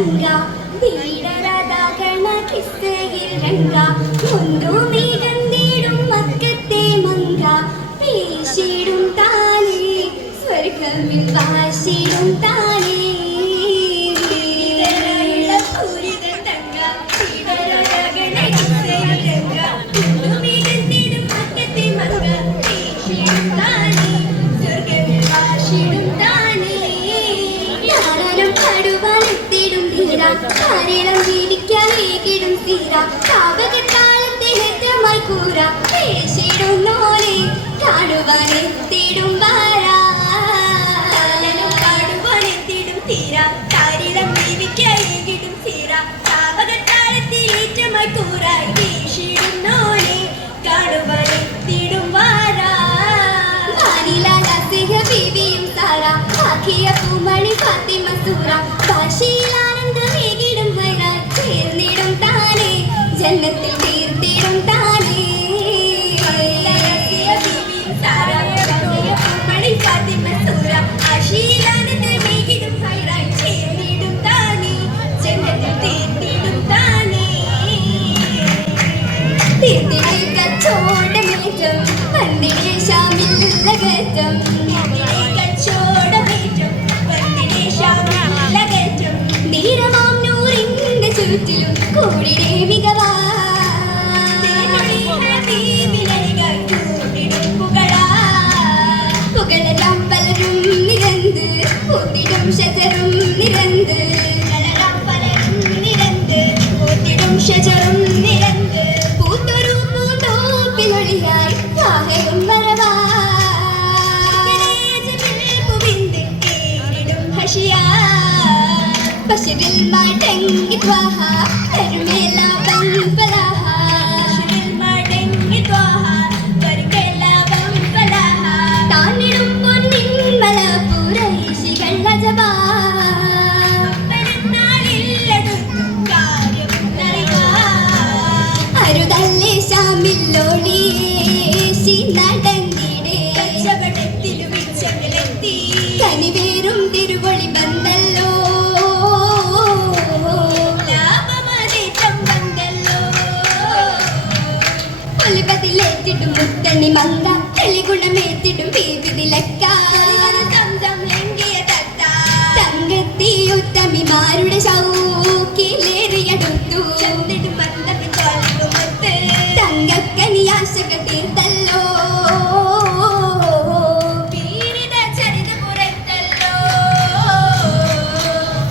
ಮಂಗ വീടരാധ കണ കിസ്സയിൽ രംഗ മുന്തുമീ കണ്ടിടും മക്കത്തെ മങ്ക പേശിടും താനേ സ്വർഗമിൽ വാശിടും താനേ ധാരാളം ജീവിക്കാനേകിടും തീര കാവകത്താളത്തിനേറ്റമായി കൂറ പേശിടുന്നോരെ കാണുവാനെത്തിടും പാടുവാനെത്തിടും തീര ധാരാളം ജീവിക്കാനേകിടും തീര കാവകത്താളത്തിനേറ്റമായി കൂറ പേശിടുന്നോരെ കാണുവാനെത്തിടും ബീവിയും സാര ആക്കിയ പൂമണി ഫാത്തിമ സൂറ ഭാഷയിലാനന്ദമേകിടും ഹൈറാൻ ചേർന്നിടും താനേ ജന്നത്തിൽ തീർത്തിടും താനേ ബീവിയും സാര ആക്കിയ പൂമണി ഫാത്തിമ സൂറ ഭാഷയിലാനന്ദമേകിടും ഹൈറാൻ ചേർന്നിടും താനേ ജന്നത്തിൽ തീർത്തിടും താനേ തീർത്തിടേ കച്ചോടമേറ്റം വന്നിടേ ശാമില്ലകറ്റം ചുറ്റിലും കൂടിടേ മികവാ പുകളെല്ലാം പലരും നിരന്ത് പൂത്തിടും ഷജറും നിരന്ത് ഷജറും നിരന്ത് പൂത്തൊരു പൂന്തോപ്പിലൊളിയായി കാഹയും മറവാ ഹഷിയാ ബശിരിൽ മാടങ്ങി ത്വാഹ കർമേല വൻഫലാഹ ബശിരിൽ മാടങ്ങി ത്വാഹ കർമേല വൻഫലാഹ താനിടും പൊന്നിൻ മലപുരൈശികൾ അജബാ പെരുന്നാളില്ലടുത്തു കാര്യം നൽകാ അരുതല്ലേ ശാമില്ലോളിയേശി നടങ്ങിടേ കച്ചവടത്തിലും ഇച്ചകളെത്തി കനിവേറും തിരുവൊളി ബന്ധല്ലോ ിടും മുത്തണി മങ്ക തെളിഗുണമേത്തിടും വീതിലക്ക തങ്കത്തിയുത്തമിമാരുടെ ശൗക്കിലേറിയടുത്തു തങ്കക്കനിയാശക തീർത്തല്ലോ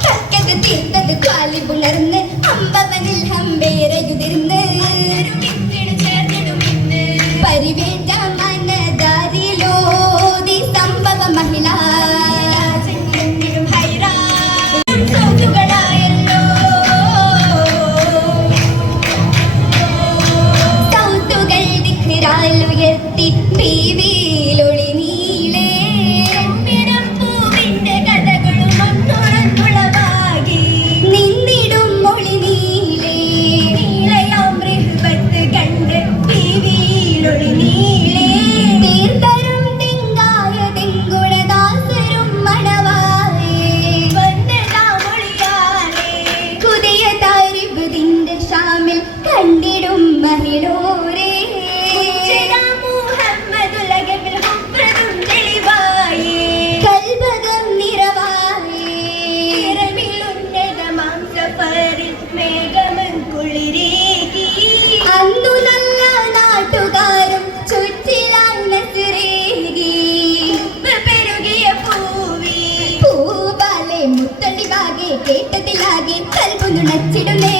തക്കത് തീർത്തത് ക്വാലിപുണർന്ന് അമ്പവനിൽ ഹമ്പേരയുതിർന്ന് പരിവേറ്റ മനദാരിലോതി സംഭവ മഹിള സൗത്തുകൾ ദിഖിറാലുയർത്തി ബീവിയിലൊളി നീളേ പൂവിന്റെ കഥകളും ഒന്നുറന്നുളവാകി നിന്നിടും മൊളി നീളേ നീളയാം റിഹ്ബത്ത് കണ്ട് ബീവിയിലൊളി നീളേ തീർത്തരും തിങ്കായ തിങ്കുളദാസരും മണവായേ വന്ദനാമൊളിയാലേ പുതിയ താരിബുദിന്റെ ഷാമിൽ കണ്ടിടും മഹിളോരേ അന്നു നല്ല നാട്ടുകാരും ചുറ്റിലായി പെരുകിയ പൂവി പൂവാലെ മുത്തളിവാകെ കേട്ടതിലാകെ കൽപുനുണച്ചിടുന്നേ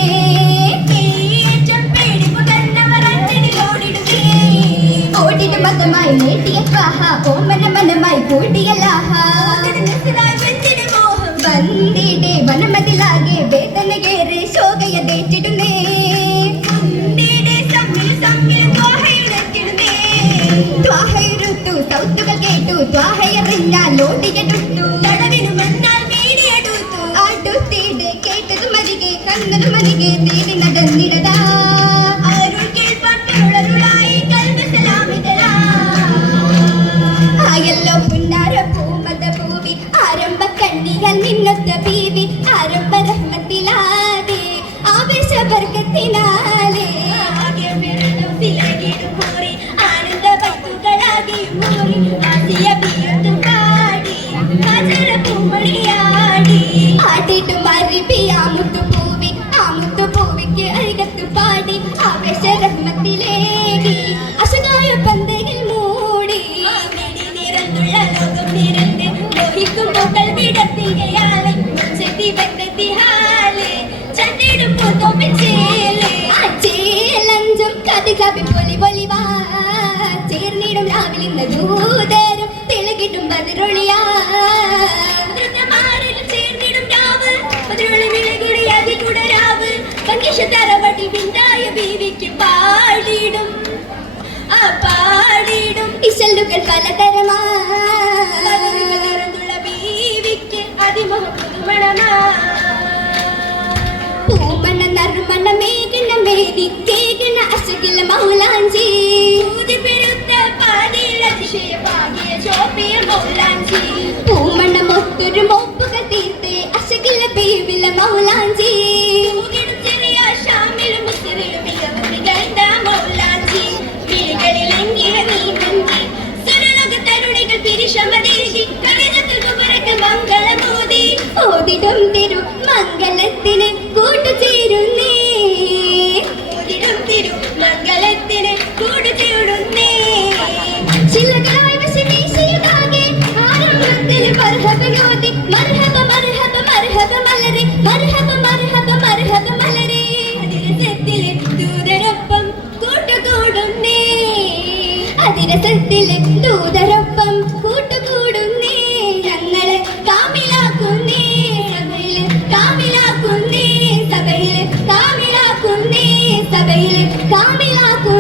ഓടിട്ട് മതമായി നേട്ടിയ സ്വാഹ ഓമന മനമായി കൂട്ടിയല്ലാഹ വന്ദിടെ വനമതിലാകെ വേദനകേറെ ശോകയതേറ്റിടുന്നേ ത്വാഹയുരുത്തു സൗത്തുകൾ കേട്ടു ത്വാഹയറിഞ്ഞാലോടിയെടുത്തു തടവിനു മന്നാൽ വീടിയെടുത്തു അടുത്തിടെ കേട്ടതു മതികെ കന്നതു മതികെ തേടി നടന്നിടതാ അരുൾ കേൾപ്പാട്ടുള്ളരുളായി കൽബസലാമിതരാ ആയല്ലോ പുന്നാര പൂമത പൂവി ആരംഭ കണ്ണികൾ നിന്നൊത്ത ബീവി ആരംഭ റഹ്മത്തില പാടിട്ടും അരിപ്പി ആ മുത്തുപൂവിക്ക് അരികത്ത് പാടി ആവേശരഹ്മത്തിലേകി അശകായ പന്തയിൽ മൂടി നിറന്നുള്ള ലോകം നിറന്ന് ലോഹിക്കും പൂക്കൾ വിടത്തികയാലെ ചെത്തി വെന്നെത്തിഹാലെ ചണ്ടിടും പൂത്തോപ്പിൻ ചേലെ ചേലഞ്ചും കഥകവി പൊലി വാ ചേർന്നിടും രാവിലെ ഇന്ന് ദൂതരും തിളകിടും ബദിരൊളിയാ ചേർന്നിടും രാവ് ബദിരൊളി വിളികുടി അതികൂടെ രാവ് പങ്കിഷത്തറവട്ടിൽ പിണ്ടായ ബീവിക്ക് പാടിടും ഇശലുകൾ പലതരമാർന്നുള്ള ബീവിക്ക് അതിമഹമണമാ പൂമണ നറുമണ മേഘന മേടി കേകന അശകില മൗലാഞ്ചി പെരുത്ത പാടിയിൽ അതിശയമാകിയ ചോപ്പിയ മൗലാഞ്ചി പൂമണ മൊത്തൊരു മോപ്പുകൾ തീർത്ത് അശകില ബീവില മൗലാഞ്ചി ചെറിയ ഷാമിലും മുസ്ലിലും മികവുകണ്ട മൗലാഞ്ചി വിളികളിലെങ്കിയ നീ മഞ്ചി സുരലോക തരുണികൾ പിരിശമതേകി കണിതത്തിൽ കുമരക്ക് മംഗളമോദി ഓതിടും തിരു മംഗളത്തിന് കൂട്ടുചേരുന്നേ മംഗളത്തിന് കൂടുചേരുന്നേ ചിലകളായി വശമീശയുമാകെ ആരംഭത്തിൽ മർഹബനോദി മർഹബ മർഹബ മർഹബ മലരെ മർഹബ മർഹബ മർഹബ മലരെ അതിരസത്തിലെ ദൂതരൊപ്പം കൂട്ടുകൂടുന്നേ അതിരസത്തിലെ ദൂതരൊപ്പം കൂട്ടുകൂടുന്നേ ഞങ്ങളെ കാമിലാക്കുന്നേ സഭയിലെ കാമിലാക്കുന്നേ സഭയിലെ കാമിലാക്കുന്നേ സഭയിലെ കാമിലാക്കുന്നേ